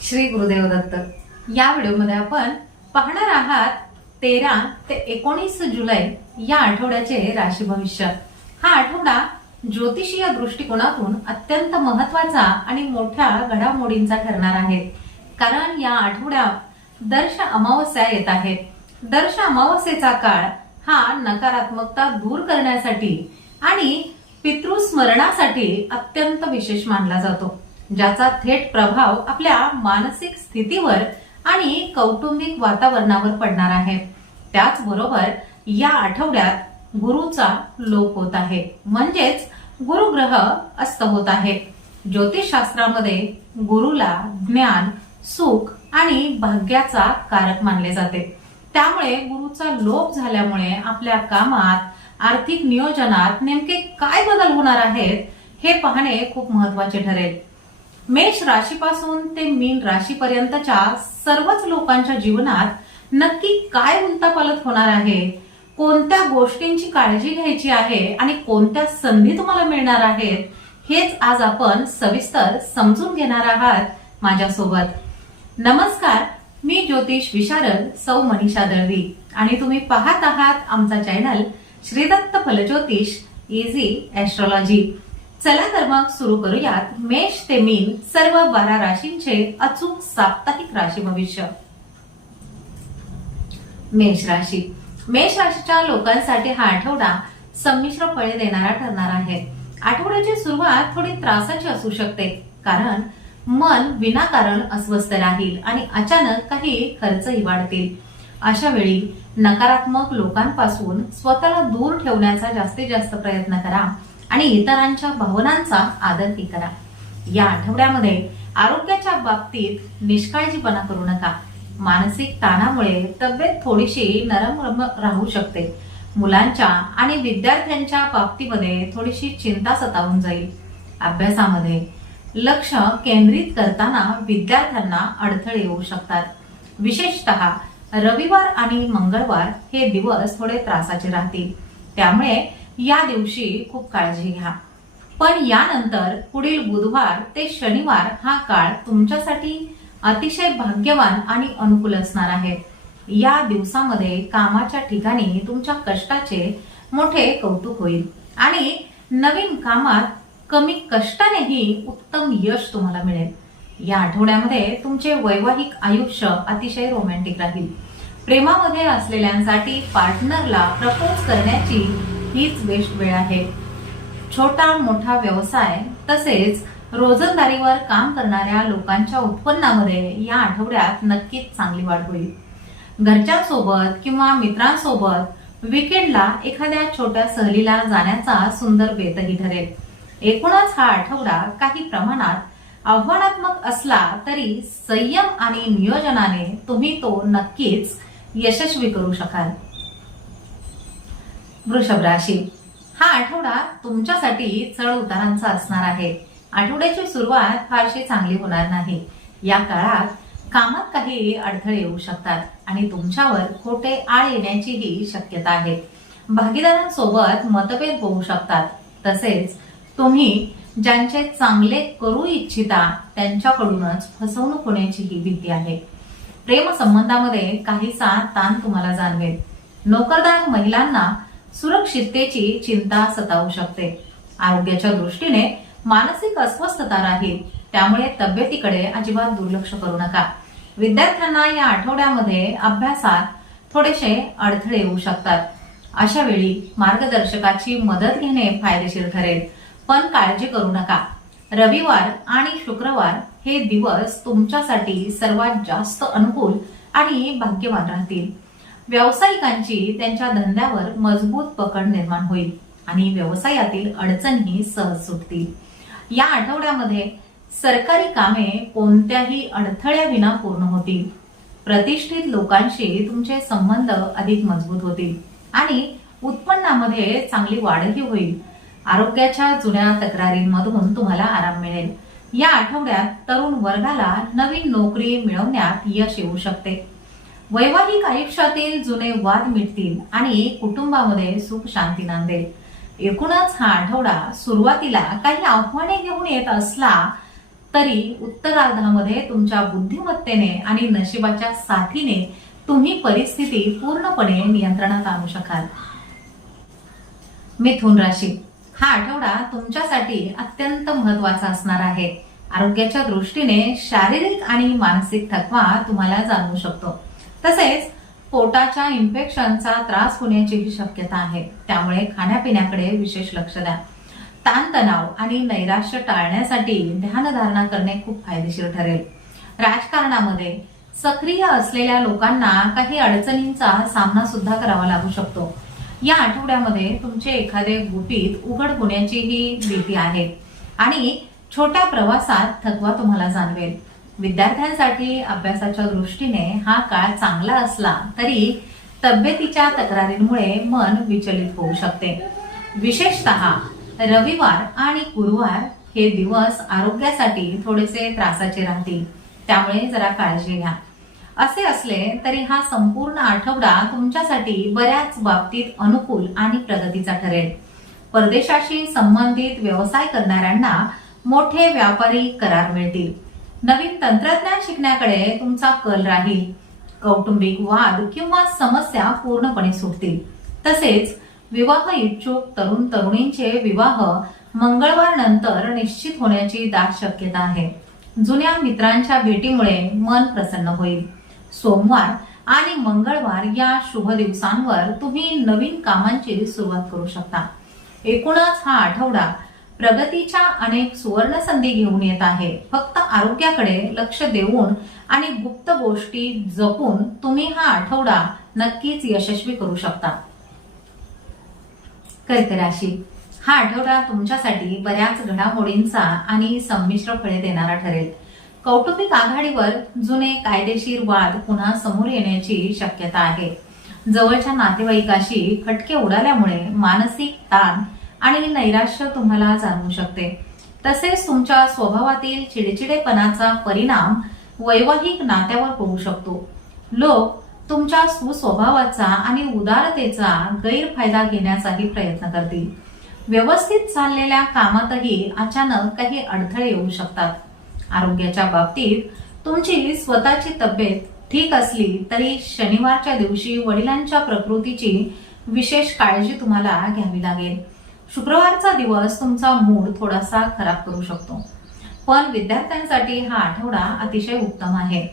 श्री गुरुदेव दत्त। या व्हिडिओमध्ये आपण पाहणार आहात 13 ते 19 जुलै या आठवड्याचे राशी भविष्य। हा आठवडा ज्योतिषीय दृष्टिकोनातून अत्यंत महत्त्वाचा आणि मोठ्या घडामोडींचा ठरणार आहे, कारण या आठवड्यात दर्श अमावस्या येत आहे। दर्श अमावस्येचा काळ हा नकारात्मकता दूर करण्यासाठी आणि पितृस्मरणासाठी अत्यंत विशेष मानला जातो, ज्याचा थेट प्रभाव आपल्या मानसिक स्थितीवर आणि कौटुंबिक वातावरणावर पडणार आहे। त्याचबरोबर या आठवड्यात गुरुचा लोप होत आहे, म्हणजेच गुरुग्रह अस्त होत आहे। ज्योतिषशास्त्रामध्ये गुरुला ज्ञान, सुख आणि भाग्याचा कारक मानले जाते। त्यामुळे गुरुचा लोप झाल्यामुळे आपल्या कामात, आर्थिक नियोजनात नेमके काय बदल होणार आहेत हे पाहणे खूप महत्त्वाचे ठरेल। मेष राशीपासून ते मीन राशीपर्यंतच्या सर्वच लोकांच्या जीवनात नक्की काय उलथापालथ होणार आहे, कोणत्या गोष्टींची काळजी घ्यायची आहे आणि कोणत्या संधी तुम्हाला मिळणार आहेत, हेच आज आपण सविस्तर समजून घेणार आहात माझ्यासोबत। नमस्कार, मी ज्योतिष विशारद सौ मनीषा दळवी आणि तुम्ही पाहत आहात आमचा चॅनल श्री दत्त फलज्योतिष इझी ऍस्ट्रॉलॉजी। चला तर मग सुरू करूयात मेष ते मीन सर्व 12 राशींचे अचूक साप्ताहिक राशी भविष्य। मेष राशी। मेष राशीच्या लोकांसाठी हा आठवडा संमिश्र फळे देणारा ठरणार आहे। आठवड्याची सुरुवात थोडी त्रासाची असू शकते, कारण मन विनाकारण अस्वस्थ राहील आणि अचानक काही खर्चही वाढतील। अशा वेळी नकारात्मक लोकांपासून स्वतःला दूर ठेवण्याचा जास्तीत जास्त प्रयत्न करा आणि इतरांच्या भावनांचा आदरही करा। या आठवड्यामध्ये आरोग्याच्या बाबतीत निष्काळजीपणा करू नका। मानसिक ताणामुळे तब्येत थोडीशी नरम राहू शकते। मुलांच्या आणि विद्यार्थ्यांच्या बाबतीमध्ये थोडीशी चिंता सतावून जाईल। अभ्यासामध्ये लक्ष केंद्रित करताना विद्यार्थ्यांना अडथळे येऊ शकतात। विशेषतः रविवार आणि मंगळवार हे दिवस थोडे त्रासाचे राहतील, त्यामुळे या दिवशी खूप काळजी घ्या। पण यानंतर पुढील बुधवार ते शनिवार हा काळ तुमच्यासाठी अतिशय भाग्यवान आणि अनुकूल असणार आहे। या दिवसामध्ये कामाच्या ठिकाणी तुमच्या कष्टाचे मोठे कौतुक होईल आणि नवीन कामात कमी कष्टानेही उत्तम यश तुम्हाला मिळेल। या आठवड्यामध्ये तुमचे वैवाहिक आयुष्य अतिशय रोमॅन्टिक राहील। प्रेमामध्ये असलेल्यांसाठी पार्टनरला प्रपोज करण्याची हीच बेस्ट वेळ आहे। छोटा मोठा व्यवसाय तसेच रोजंदारीवर काम करणाऱ्या लोकांच्या उत्पन्नामध्ये या आठवड्यात नक्कीच चांगली वाढ होईल। घरच्यांसोबत किंवा मित्रांसोबत वीकेंडला एखाद्या छोट्या सहलीला जाण्याचा सुंदर बेतही ठरेल। एकूणच हा आठवडा काही प्रमाणात आव्हानात्मक असला तरी संयम आणि नियोजनाने तुम्ही तो नक्कीच यशस्वी करू शकाल। वृषभ राशी। हा आठवडा तुमच्यासाठी चढ उतारांचा असणार आहे। आठवड्याची सुरुवात फारशी चांगली होणार नाही। या काळात कामात काही अडथळे येऊ शकतात आणि तुमच्यावर खोटे आळ येण्याचीही शक्यता आहे। भागीदारांसोबत मतभेद होऊ शकतात, तसेच तुम्ही ज्यांचे चांगले करू इच्छिता त्यांच्याकडूनच फसवणूक होण्याचीही भीती आहे। प्रेम संबंधामध्ये काहीसा ताण तुम्हाला जाणवेल। नोकरदार महिलांना सुरक्षिततेची चिंता सतावू शकते। आरोग्याच्या दृष्टीने मानसिक अस्वस्थता राहील, त्यामुळे तब्येतीकडे अजिबात दुर्लक्ष करू नका। विद्यार्थ्यांना या आठवड्यामध्ये अभ्यासात थोडेसे अडथळे येऊ शकतात। अशा वेळी मार्गदर्शकाची मदत घेणे फायदेशीर ठरेल, पण काळजी करू नका। रविवार आणि शुक्रवार हे दिवस तुमच्यासाठी सर्वात जास्त अनुकूल आणि भाग्यवान राहतील। व्यावसायिकांची त्यांच्या धंद्यावर मजबूत पकड निर्माण होईल आणि व्यवसायातील अडचणी सहज सुटतील। या आठवड्यामध्ये सरकारी कामे कोणत्याही अडथळ्याविना पूर्ण होतील। प्रतिष्ठित लोकांशी तुमचे संबंध अधिक मजबूत होतील आणि उत्पन्नामध्ये चांगली वाढही होईल। आरोग्याच्या जुन्या तक्रारींमधून तुम्हाला आराम मिळेल। या आठवड्यात तरुण वर्गाला नवीन नोकरी मिळवण्यात यश येऊ शकते। वैवाहिक आयुष्यातील जुने वाद मिटतील आणि कुटुंबामध्ये सुख शांती नांदेल। एकूणच हा आठवडा सुरुवातीला काही आव्हाने घेऊन येत असला तरी उत्तरार्धामध्ये तुमच्या बुद्धिमत्तेने आणि नशिबाच्या साथीने तुम्ही परिस्थिती पूर्णपणे नियंत्रणात आणू शकाल. मिथुन राशी, हा आठवडा तुमच्यासाठी अत्यंत महत्वाचा असणार आहे. आरोग्याच्या दृष्टीने शारीरिक आणि मानसिक थकवा तुम्हाला जाणवू शकतो. तसेच पोटाच्या इन्फेक्शनचा त्रास होण्याचीही शक्यता आहे. त्यामुळे खाण्यापिण्याकडे विशेष लक्ष द्या. ताणतणाव आणि नैराश्य टाळण्यासाठी ध्यानधारणा करणे खूप फायदेशीर ठरेल. राजकारणामध्ये सक्रिय असलेल्या लोकांना काही अडचणींचा सामना सुद्धा करावा लागू शकतो. या आठवड्यामध्ये तुमचे एखादे गुपित उघड होण्याचीही भीती आहे आणि छोट्या प्रवासात थकवा तुम्हाला जाणवेल. विद्यार्थ्यांसाठी अभ्यासाच्या दृष्टीने हा काळ चांगला असला तरी तब्येतीच्या तक्रारींमुळे मन विचलित होऊ शकते. विशेषतः रविवार आणि गुरुवार हे दिवस आरोग्यासाठी थोडेसे त्रासाचे राहतील. त्यामुळे जरा काळजी घ्या. असे असले तरी हा संपूर्ण आठवडा तुमच्यासाठी बऱ्याच बाबतीत अनुकूल आणि प्रगतीचा ठरेल. परदेशाशी संबंधित व्यवसाय करणाऱ्यांना मोठे व्यापारी करार मिळतील. नवीन तंत्रज्ञान शिकण्याकडे तुमचा कल राहील. कौटुंबिक वाद किंवा समस्या पूर्णपणे सुटतील. तसेच विवाह इच्छुक तरुण तरुणींचे विवाह मंगळवार नंतर निश्चित होण्याची दाट शक्यता आहे. जुन्या मित्रांच्या भेटीमुळे मन प्रसन्न होईल. सोमवार आणि मंगळवार या शुभ दिवसांवर तुम्ही नवीन कामांची सुरुवात करू शकता. एकूणच हा आठवडा प्रगतीच्या अनेक सुवर्ण संधी घेऊन येत आहे. फक्त आरोग्याकडे लक्ष देऊन आणि गुप्त गोष्टी जपून तुम्ही हा आठवडा नक्कीच यशस्वी करू शकता. कर्क राशी, हा आठवडा तुमच्यासाठी बऱ्याच घडामोडींचा आणि संमिश्र फळे देणारा ठरेल. कौटुंबिक आघाडीवर जुने कायदेशीर वाद पुन्हा समोर येण्याची शक्यता आहे. जवळच्या नातेवाईकाशी खटके उडाल्यामुळे मानसिक ताण आणि नैराश्य तुम्हाला जाणवू शकते. तसेच तुमच्या स्वभावातील चिडचिडेपणाचा परिणाम वैवाहिक नात्यावर होऊ शकतो. लोक तुमच्या सुस्वभावाचा आणि उदारतेचा गैरफायदा घेण्याचाही प्रयत्न करतील. व्यवस्थित चाललेल्या कामातही अचानक काही अडथळे येऊ शकतात. आरोग्याच्या बाबतीत तुमची स्वतःची तब्येत ठीक असली तरी शनिवारच्या दिवशी वडिलांच्या प्रकृतीची विशेष काळजी तुम्हाला घ्यावी लागेल. शुक्रवारचा दिवस तुमचा मूड थोडासा खराब करू शकतो. पण विद्यार्थ्यांसाठी हा आठवडा अतिशय उत्तम आहे.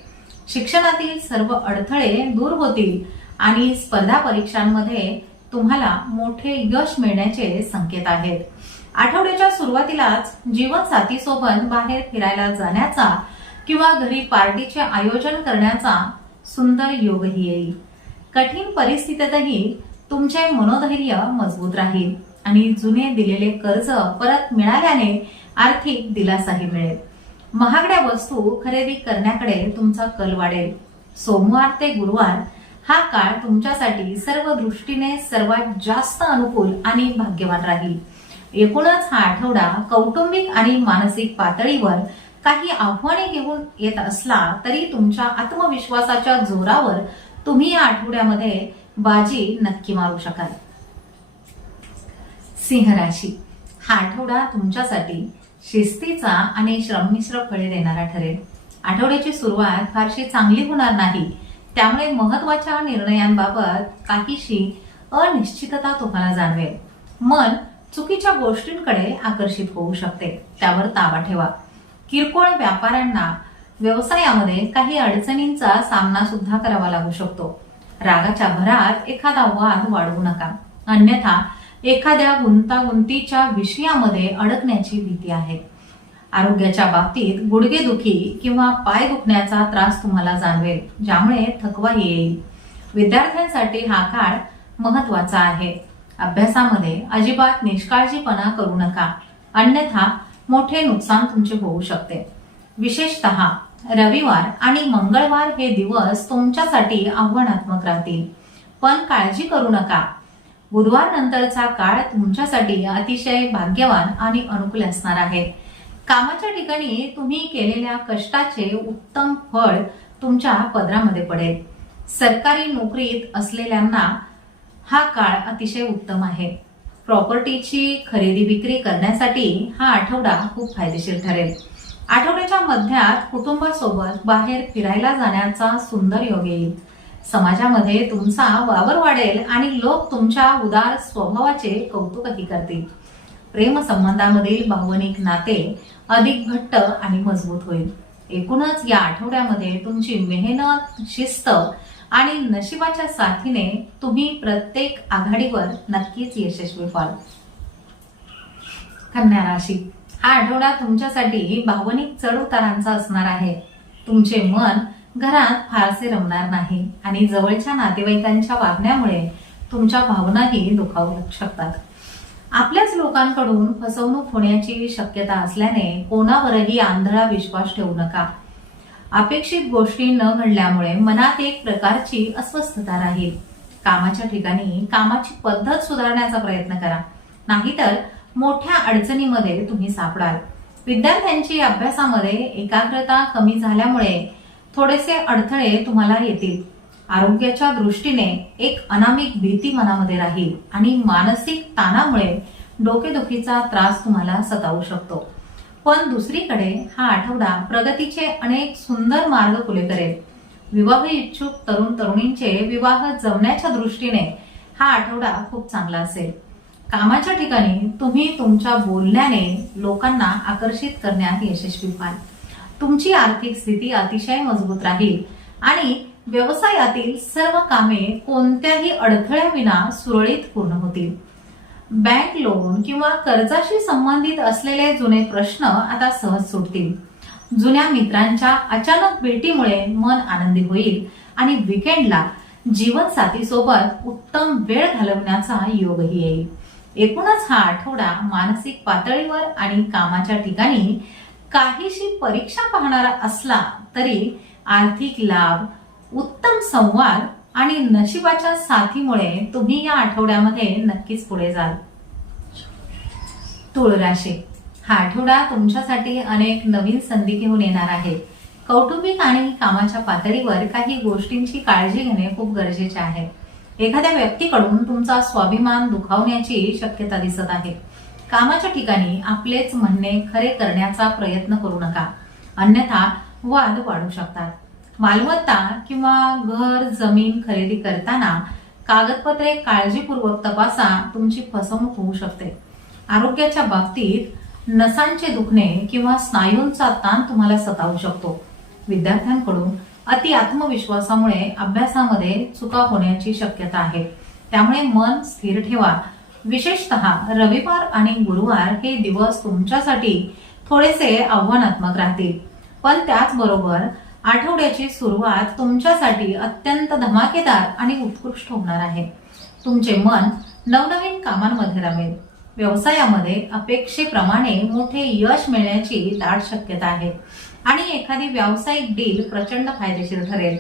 शिक्षणातील सर्व अडथळे दूर होतील आणि स्पर्धा परीक्षांमध्ये तुम्हाला मोठे यश मिळण्याचे संकेत आहेत. आठवड्याच्या सुरुवातीलाच जीवनसाथी सोबत बाहेर फिरायला जाण्याचा किंवा घरी पार्टीचे आयोजन करण्याचा सुंदर योगही येईल. कठीण परिस्थितीतही तुमचे मनोधैर्य मजबूत राहील आणि जुने दिलेले कर्ज परत मिळाल्याने आर्थिक दिलासाही मिळेल. महागड्या वस्तू खरेदी करण्याकडे तुमचा कल वाढेल. सोमवार ते गुरुवार हा काळ तुमच्यासाठी सर्व दृष्टीने सर्वात जास्त अनुकूल आणि भाग्यवान राहील. एकूणच हा आठवडा कौटुंबिक आणि मानसिक पातळीवर काही आव्हाने घेऊन येत असला तरी तुमच्या आत्मविश्वासाच्या जोरावर तुम्ही या आठवड्यामध्ये बाजी नक्की मारू शकाल. सिंह राशी, हा आठवडा तुमच्यासाठी शिस्तीचा आणि श्रममिश्र फळे देणारा ठरेल. आठवड्याची सुरुवात फारशी चांगली होणार नाही. त्यामुळे महत्वाच्या निर्णयांबाबत काहीशी अनिश्चितता तुम्हाला जाणवेल. मन चुकीच्या गोष्टींकडे आकर्षित होऊ शकते. त्यावर ताबा ठेवा. किरकोळ व्यापाऱ्यांना व्यवसायामध्ये काही अडचणींचा सामना सुद्धा करावा लागू शकतो. रागाच्या भरात एखादा वाद वाढवू नका, अन्यथा एखाद्या गुंतागुंतीच्या विषयामध्ये अडकण्याची भीती आहे. आरोग्याच्या बाबतीत गुडघेदुखी किंवा पाय दुखण्याचा त्रास तुम्हाला जाणवेल, ज्यामुळे थकवा येईल. विद्यार्थ्यांसाठी हा काळ महत्वाचा आहे. अभ्यासामध्ये अजिबात निष्काळजीपणा करू नका, अन्यथा मोठे नुकसान तुमचे होऊ शकते. विशेषतः रविवार आणि मंगळवार हे दिवस तुमच्यासाठी आव्हानात्मक राहतील. पण काळजी करू नका, बुधवार नंतरचा काळ तुमच्यासाठी अतिशय भाग्यवान आणि अनुकूल असणार आहे. कामाच्या ठिकाणी तुम्ही केलेल्या कष्टाचे उत्तम फळ तुमच्या पदरामध्ये पडेल. सरकारी नोकरीत असलेल्यांना हा काळ अतिशय उत्तम आहे. प्रॉपर्टीची खरेदी विक्री करण्यासाठी हा आठवडा खूप फायदेशीर ठरेल. आठवड्याच्या मध्यात कुटुंबासोबत बाहेर फिरायला जाण्याचा सुंदर योग येईल. समाजामध्ये तुमचा वावर वाढेल आणि लोक तुमच्या उदार स्वभावाचे कौतुकही करतील. प्रेम संबंधामधील भावनिक नाते अधिक घट्ट आणि मजबूत होईल. एकूणच या आठवड्यामध्ये तुमची मेहनत, शिस्त आणि नशिबाच्या साथीने तुम्ही प्रत्येक आघाडीवर नक्कीच यशस्वी व्हाल. कन्या राशी, हा आठवडा तुमच्यासाठी भावनिक चढ-उतारांचा असणार आहे. तुमचे मन घरात फारसे रमणार नाही आणि जवळच्या नातेवाईकांच्या वागण्यामुळे तुमच्या भावनाही दुखावू शकतात. आपल्याच लोकांकडून फसवणूक होण्याची शक्यता असल्याने कोणावरही आंधळा विश्वास ठेवू नका. अपेक्षित गोष्टी न घडल्यामुळे मनात एक प्रकारची अस्वस्थता राहील. कामाच्या ठिकाणी कामाची पद्धत सुधारण्याचा प्रयत्न करा, नाहीतर मोठ्या अडचणीमध्ये तुम्ही सापडाल. विद्यार्थ्यांची अभ्यासामध्ये एकाग्रता कमी झाल्यामुळे थोडेसे अडथळे तुम्हाला येतील. आरोग्याच्या दृष्टीने एक अनामिक भीती मनामध्ये राहील आणि मानसिक ताणामुळे डोकेदुखीचा त्रास तुम्हाला सतावू शकतो. पण दुसरीकडे हा आठवडा प्रगतीचे अनेक सुंदर मार्ग खुले करेल. विवाह इच्छुक तरुण तरुणींचे विवाह जमण्याच्या दृष्टीने हा आठवडा खूप चांगला असेल. कामाच्या ठिकाणी तुम्ही तुमच्या बोलण्याने लोकांना आकर्षित करण्यात यशस्वी व्हाल. तुमची आर्थिक स्थिती अतिशय मजबूत राहील आणि व्यवसायातील सर्व कामे कोणत्याही अडथळ्याविना सुरळीत पूर्ण होतील. बँक लोन किंवा कर्जाशी संबंधित असलेले जुने प्रश्न आता सहज सुटतील. जुन्या मित्रांच्या अचानक भेटीमुळे मन आनंदी होईल आणि वीकेंडला जीवनसाथी सोबत उत्तम वेळ घालवण्याचा योगही येईल. एकूणच हा आठवडा मानसिक पातळीवर आणि कामाच्या ठिकाणी काहीशी परीक्षा पाहणारा असला तरी आर्थिक लाभ, उत्तम संवाद आणि नशिबाच्या साथीमुळे तुम्ही या आठवड्यामध्ये नक्कीच पुढे जाल. तुळ राशी, हा आठवडा तुमच्यासाठी अनेक नवीन संधी घेऊन येणार आहे. कौटुंबिक आणि कामाच्या पातळीवर काही गोष्टींची काळजी घेणे खूप गरजेचे आहे. एखाद्या व्यक्तीकडून तुमचा स्वाभिमान दुखावण्याची शक्यता दिसत आहे. कामाच्या ठिकाणी आपलेच म्हणणे खरे करण्याचा प्रयत्न करू नका, अन्यथा वाद वाढू शकतात. मालमत्ता किंवा घर जमीन खरेदी करताना कागदपत्रे काळजीपूर्वक तपासा, तुमची फसवणूक होऊ शकते. आरोग्याच्या बाबतीत नसांचे दुखणे किंवा स्नायूंचा ताण तुम्हाला सतावू शकतो. विद्यार्थ्यांकडून अति आत्मविश्वासामुळे अभ्यासामध्ये चुका होण्याची शक्यता आहे, त्यामुळे मन स्थिर ठेवा. विशेषतः रविवार आणि गुरुवार हे दिवस तुमच्यासाठी थोडेसे आव्हानात्मक राहतील, पण त्याचबरोबर आठवड्याची सुरुवात तुमच्यासाठी अत्यंत धमाकेदार आणि उत्कृष्ट होणार आहे. तुमचे मन नवनवीन कामांमध्ये रमेल. व्यवसायामध्ये अपेक्षेप्रमाणे मोठे यश मिळण्याची दाट शक्यता आहे आणि एखादी व्यावसायिक डील प्रचंड फायदेशीर ठरेल.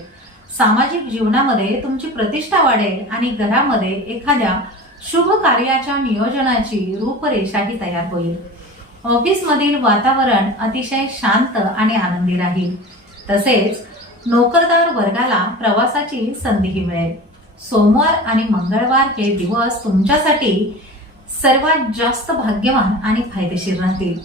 सामाजिक जीवनामध्ये तुमची प्रतिष्ठा वाढेल आणि घरामध्ये एखाद्या शुभ कार्याच्या नियोजनाची रूपरेषाही तयार होईल. ऑफिसमधील वातावरण अतिशय शांत आणि आनंदी राहील. तसेच नोकरदार वर्गाला प्रवासाची संधीही मिळेल. सोमवार आणि मंगळवार हे दिवस तुमच्यासाठी सर्वात जास्त भाग्यवान आणि फायदेशीर राहतील.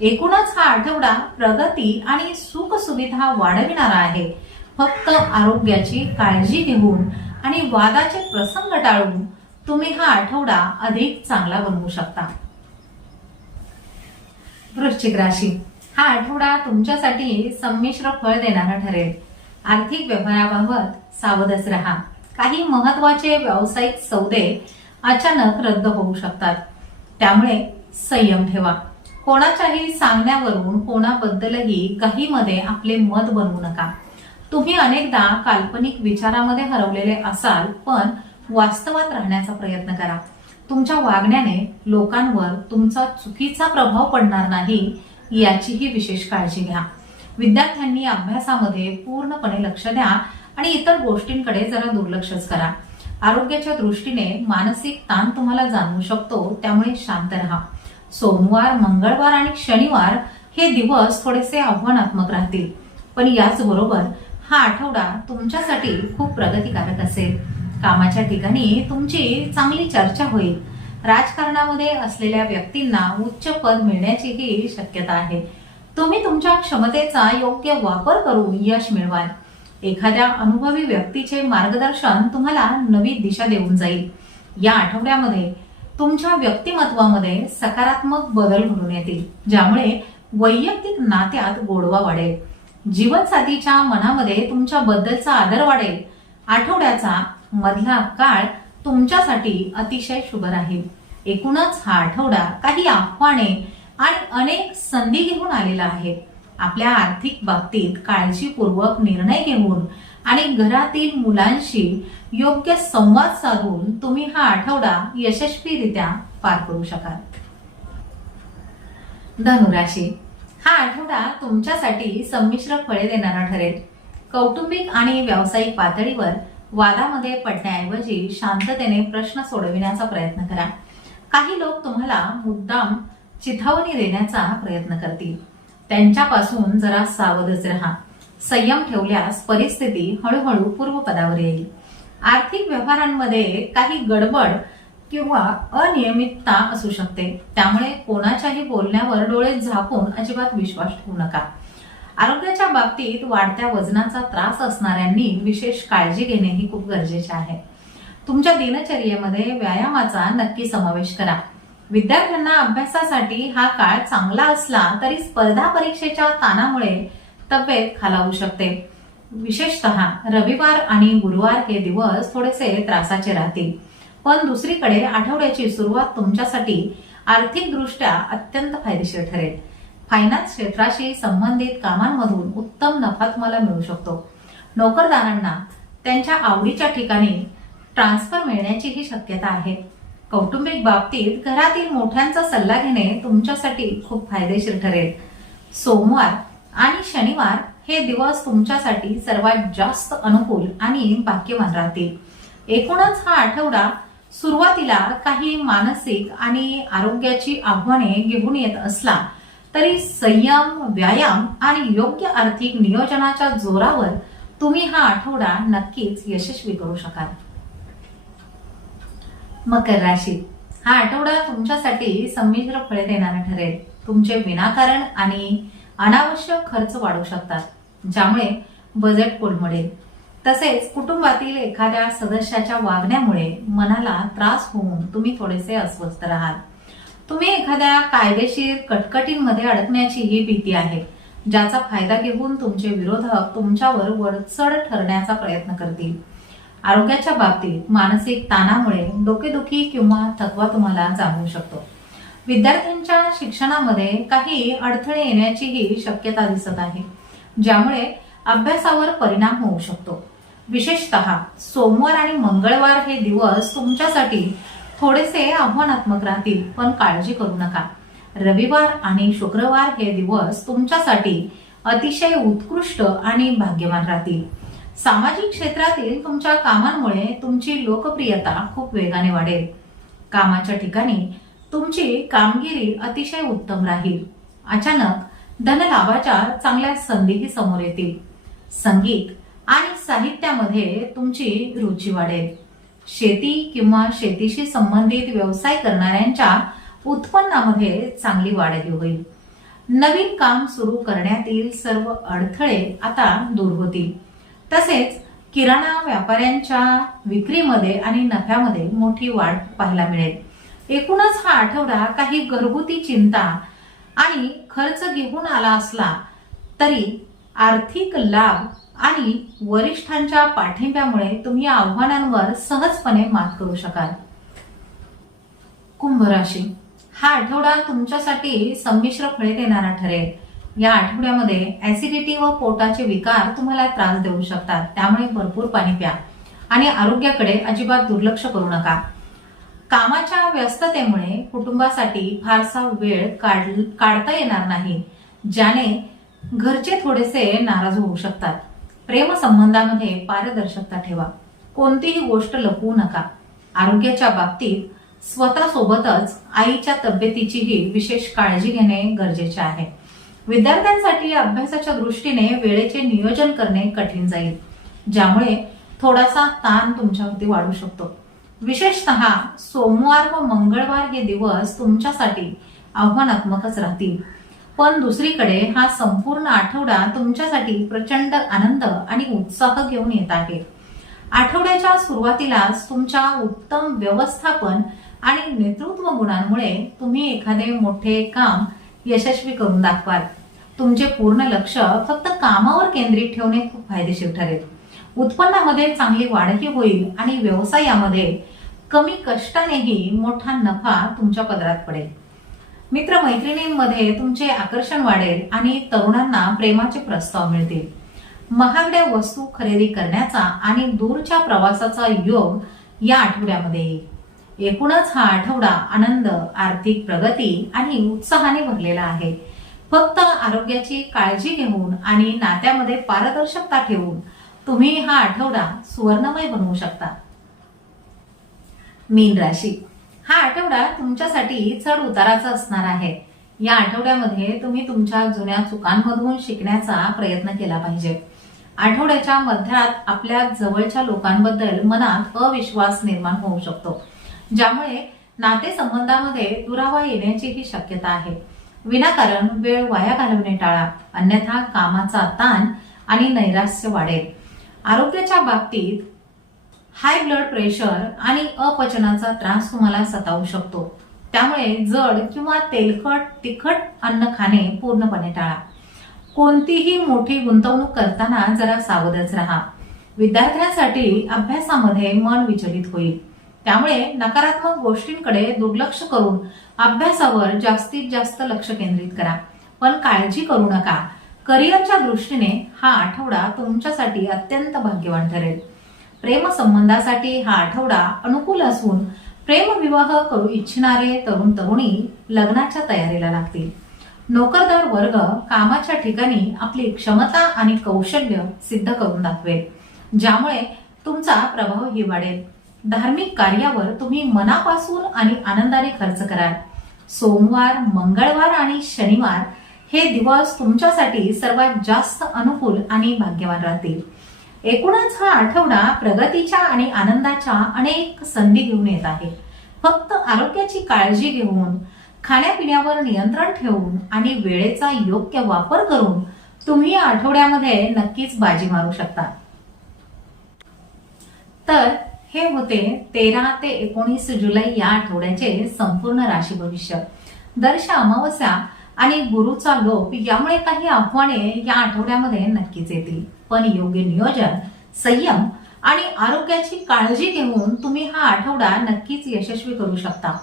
एकूणच हा आठवडा प्रगती आणि सुख सुविधा वाढविणारा आहे. फक्त आरोग्याची काळजी घेऊन आणि वादाचे प्रसंग टाळून तुम्ही हा आठवडा अधिक चांगला बनवू शकता. वृश्चिक राशी, हा आठवडा तुमच्यासाठी संमिश्र फळ देणारा ठरेल. आर्थिक व्यवहाराबाबत सावधच राहा. काही महत्वाचे व्यावसायिक सौदे अचानक रद्द होऊ शकतात, त्यामुळे संयम ठेवा. कोणाच्याही सांगण्यावरून कोणाबद्दलही काहीमध्ये आपले मत बनवू नका. तुम्ही अनेकदा काल्पनिक विचारामध्ये हरवलेले असाल, पण वास्तवात राहण्याचा प्रयत्न करा. तुमच्या वागण्याने लोकांवर तुमचा चुकीचा प्रभाव पडणार नाही याचीही विशेष काळजी घ्या. विद्यार्थ्यांनी अभ्यासामध्ये पूर्णपणे लक्ष द्या आणि इतर गोष्टींकडे जरा दुर्लक्षच करा. आरोग्याच्या दृष्टीने मानसिक ताण तुम्हाला जाणवू शकतो, त्यामुळे शांत राहा. सोमवार, मंगळवार आणि शनिवार हे दिवस थोडेसे आव्हानात्मक राहतील, पण याचबरोबर हा आठवडा तुमच्यासाठी खूप प्रगतिकारक असेल. कामाच्या ठिकाणी तुमची चांगली चर्चा होईल. राजकारणामध्ये असलेल्या व्यक्तींना उच्च पद मिळण्याचीही शक्यता आहे. तुम्ही तुमच्या क्षमतेचा योग्य वापर करून यश मिळवाल. एखाद्या अनुभवी व्यक्तीचे मार्गदर्शन तुम्हाला नवी दिशा देऊन जाईल. या आठवड्यामध्ये तुमच्या व्यक्तिमत्वामध्ये सकारात्मक बदल घडून येतील, ज्यामुळे वैयक्तिक नात्यात गोडवा वाढेल. जीवनसाथीच्या मनामध्ये तुमच्या बद्दलचा आदर वाढेल. आठवड्याचा मधला काळ तुमच्यासाठी अतिशय शुभ राहील. एकूणच हा आठवडा काही आव्हाने आणि अनेक संधी घेऊन आलेला आहे. आपल्या आर्थिक बाबतीत काळजीपूर्वक निर्णय घेऊन आणि घरातील मुलांशी योग्य संवाद साधून तुम्ही हा आठवडा यशस्वीरित्या पार करू शकाल. धनुराशी, हा आठवडा तुमच्यासाठी संमिश्र फळे देणारा ठरेल. कौटुंबिक आणि व्यावसायिक पातळीवर वादामध्ये पडण्याऐवजी शांततेने प्रश्न सोडविण्याचा प्रयत्न करा. काही लोक तुम्हाला मुद्दाम चिथावणी देण्याचा प्रयत्न करतील. त्यांच्यापासून जरा सावधच राहा. संयम ठेवल्यास परिस्थिती हळूहळू पूर्वपदावर येईल. आर्थिक व्यवहारांमध्ये काही गडबड किंवा अनियमितता असू शकते, त्यामुळे कोणाच्याही बोलण्यावर डोळे झाकून अजिबात विश्वास ठेवू नका. आरोग्याच्या बाबतीत वाढत्या वजनाचा त्रास असणाऱ्यांनी विशेष काळजी घेणे ही खूप गरजेचे आहे. तुमच्या दिनचर्येमध्ये व्यायामाचा नक्की समावेश करा. विद्यार्थ्यांना अभ्यासासाठी हा काळ चांगला असला तरी स्पर्धा परीक्षेच्या ताणामुळे तब्येत खालावू शकते. विशेषतः रविवार आणि गुरुवार हे दिवस थोडेसे त्रासाचे राहतील. पण दुसरीकडे आठवड्याची सुरुवात तुमच्यासाठी आर्थिक दृष्ट्या अत्यंत फायदेशीर ठरेल. फायनान्स क्षेत्राशी संबंधित कामांमधून उत्तम नफा तुम्हाला मिळू शकतो. नोकरदारांना त्यांच्या आवडीच्या ठिकाणी ट्रान्सफर मिळण्याची ही शक्यता आहे. कौटुंबिक बाबतीत घरातील मोठ्यांचा सल्ला घेणे तुमच्यासाठी खूप फायदेशीर ठरेल. सोमवार आणि शनिवार हे दिवस तुमच्यासाठी सर्वात जास्त अनुकूल आणि भाग्यवान राहतील. एकूणच हा आठवडा सुरुवातीला काही मानसिक आणि आरोग्याची आव्हाने घेऊन येत असला तरी संयम, व्यायाम आणि योग्य आर्थिक नियोजनाच्या जोरावर तुम्ही हा आठवडा नक्कीच यशस्वी करू शकाल. मकर राशी, हा आठवडा तुमच्यासाठी संमिश्र फळे देणारा ठरेल. तुमचे विनाकारण आणि अनावश्यक खर्च वाढू शकतात, ज्यामुळे बजेट कोलमडेल. तसेच कुटुंबातील एखाद्या सदस्याच्या वागण्यामुळे मनाला त्रास होऊन तुम्ही थोडेसे अस्वस्थ राहाल. तुम्ही एखाद्या कायदेशीर कटकटींमध्ये अडकण्याची ही भीती आहे, ज्याचा फायदा घेऊन तुमचे विरोधक तुमच्यावर वरचढ ठरण्याचा प्रयत्न करतील. आरोग्याच्या बाबतीत मानसिक ताणामुळे डोकेदुखी किंवा थकवा तुम्हाला जाणवू शकतो. विद्यार्थ्यांच्या शिक्षणामध्ये काही अडथळे येण्याचीही शक्यता दिसत आहे, ज्यामुळे अभ्यासावर परिणाम होऊ शकतो. विशेषतः सोमवार आणि मंगळवार हे दिवस तुमच्यासाठी थोडेसे आव्हानात्मक राहतील, पण काळजी करू नका. रविवार आणि शुक्रवार हे दिवस तुमच्यासाठी अतिशय उत्कृष्ट आणि भाग्यवान राहतील. सामाजिक क्षेत्रातील तुमच्या कामांमुळे तुमची लोकप्रियता खूप वेगाने वाढेल. कामाच्या ठिकाणी तुमची कामगिरी अतिशय उत्तम राहील. अचानक धनलाभाच्या चांगल्या संधीही समोर येतील. संगीत आणि साहित्यामध्ये तुमची रुची वाढेल. शेती किंवा शेतीशी संबंधित व्यवसाय करणाऱ्यांच्या उत्पन्नामध्ये चांगली वाढही होईल. नवीन काम सुरू करण्यातील सर्व अडथळे आता दूर होतील. तसेच किराणा व्यापाऱ्यांच्या विक्रीमध्ये आणि नफ्यामध्ये मोठी वाढ पाहायला मिळेल. एकूणच हा आठवडा काही घरगुती चिंता आणि खर्च घेऊन आला असला तरी आर्थिक लाभ आणि वरिष्ठांच्या पाठिंब्यामुळे तुम्ही आव्हानांवर सहजपणे मात करू शकाल. कुंभ राशी, हा आठवडा तुमच्यासाठी संमिश्र फळे देणारा ठरेल. या आठवड्यामध्ये ऍसिडिटी व पोटाचे विकार तुम्हाला त्रास देऊ शकतात, त्यामुळे भरपूर पाणी प्या आणि आरोग्याकडे अजिबात दुर्लक्ष करू नका. कामाच्या व्यस्ततेमुळे कुटुंबासाठी फारसा वेळ काढता येणार नाही, ज्याने घरचे थोडेसे नाराज होऊ शकतात. प्रेम संबंधामध्ये पारदर्शकता ठेवा. कोणतीही गोष्ट लपवू नका. आरोग्याच्या बाबतीत स्वतःसोबतच आईच्या तब्येतीचीही विशेष काळजी घेणे गरजेचे आहे. विद्यार्थ्यांसाठी अभ्यासाच्या दृष्टीने वेळेचे नियोजन करणे कठीण जाईल, ज्यामुळे थोडासा ताण तुमच्यावरती वाढू शकतो. विशेषतः सोमवार व मंगळवार हे दिवस तुमच्यासाठी आव्हानात्मकच राहतील. पण दुसरीकडे हा संपूर्ण आठवडा तुमच्यासाठी प्रचंड आनंद आणि उत्साह घेऊन येत आहे. आठवड्याच्या सुरुवातीलाच तुमच्या उत्तम व्यवस्थापन आणि नेतृत्व गुणांमुळे तुम्ही एखादे मोठे काम यशस्वी करून दाखवाल. तुमचे पूर्ण लक्ष फक्त कामावर केंद्रित ठेवणे खूप फायदेशीर ठरेल. उत्पन्नामध्ये चांगली वाढही होईल आणि व्यवसायामध्ये कमी कष्टानेही मोठा नफा तुमच्या पदरात पडेल. मित्रमैत्रिणींमध्ये तुमचे आकर्षण वाढेल आणि तरुणांना प्रेमाचे प्रस्ताव मिळतील. महागड्या वस्तू खरेदी करण्याचा आणि दूरच्या प्रवासाचा योग या आठवड्यामध्ये येईल. एकूणच हा आठवडा आनंद, आर्थिक प्रगती आणि उत्साहाने भरलेला आहे. फक्त आरोग्याची काळजी घेऊन आणि नात्यामध्ये पारदर्शकता ठेवून तुम्ही हा आठवडा सुवर्णमय बनवू शकता. मीन राशी, हा आठवडा तुमच्यासाठी चढ उताराचा असणार आहे. या आठवड्यामध्ये तुम्ही तुमच्या जुन्या चुकांमधून शिकण्याचा प्रयत्न केला पाहिजे. आठवड्याच्या मध्यात आपल्या जवळच्या लोकांबद्दल मनात अविश्वास निर्माण होऊ शकतो, ज्यामुळे नातेसंबंधामध्ये दुरावा येण्याचीही शक्यता आहे. विनाकारण वेळ वाया घालवणे टाळा, अन्यथा कामाचा ताण आणि नैराश्य वाढेल. आरोग्याच्या बाबतीत हाय ब्लड प्रेशर आणि अपचनाचा त्रास तुम्हाला सतावू शकतो. त्यामुळे जड किंवा तेलकट तिखट अन्न खाणे पूर्णपणे टाळा. कोणतीही मोठी गुंतवणूक करताना जरा सावधच राहा. विद्यार्थ्यांसाठी अभ्यासामध्ये मन विचलित होईल, त्यामुळे नकारात्मक गोष्टींकडे दुर्लक्ष करून अभ्यासावर जास्तीत जास्त लक्ष केंद्रित करा. पण काळजी करू नका, करिअरच्या दृष्टीने हा आठवडा तुमच्यासाठी अत्यंत भाग्यवान ठरेल. प्रेम संबंधासाठी हा आठवडा अनुकूल असून प्रेमविवाह करू इच्छिणारे तरुण तरुणी लग्नाच्या तयारीला लागतील. नोकरदार वर्ग कामाच्या ठिकाणी आपली क्षमता आणि कौशल्य सिद्ध करून दाखवेल, ज्यामुळे तुमचा प्रभावही वाढेल. धार्मिक कार्यावर तुम्ही मनापासून आणि आनंदाने खर्च कराल. सोमवार, मंगळवार आणि शनिवार हे दिवस तुमच्यासाठी सर्वात जास्त अनुकूल आणि भाग्यवान राहतील. एकूणच हा आठवडा प्रगतीच्या आणि आनंदाच्या अनेक संधी घेऊन येत आहे. फक्त आरोग्याची काळजी घेऊन, खाण्यापिण्यावर नियंत्रण ठेवून आणि वेळेचा योग्य वापर करून तुम्ही या आठवड्यामध्ये नक्कीच बाजी मारू शकता. तर हे होते 13 ते 19 जुलै या आठवड्याचे संपूर्ण राशी भविष्य. दर्श अमावस्या आणि गुरुचा लोप यामुळे काही आव्हाने या आठवड्यामध्ये नक्कीच येतील, पण योग्य नियोजन, संयम आणि आरोग्याची काळजी घेऊन तुम्ही हा आठवडा नक्कीच यशस्वी करू शकता.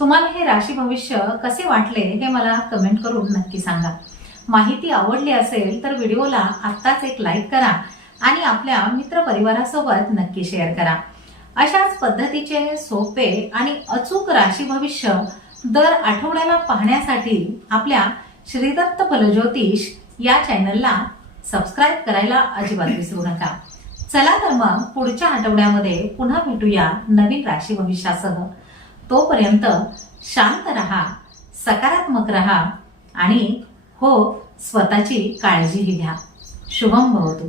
तुम्हाला हे राशी भविष्य कसे वाटले हे मला कमेंट करून नक्की सांगा. माहिती आवडली असेल तर व्हिडिओला आत्ताच एक लाईक करा आणि आपल्या मित्रपरिवारासोबत नक्की शेअर करा. अशाच पद्धतीचे सोपे आणि अचूक राशी भविष्य दर आठवड्याला पाहण्यासाठी आपल्या श्रीदत्त फलज्योतिष या चॅनलला सबस्क्राईब करायला अजिबात विसरू नका. चला तर मग पुढच्या आठवड्यामध्ये पुन्हा भेटूया नवीन राशी भविष्यासह. तोपर्यंत शांत रहा, सकारात्मक रहा आणि हो, स्वतःची काळजीही घ्या. शुभम भवतु.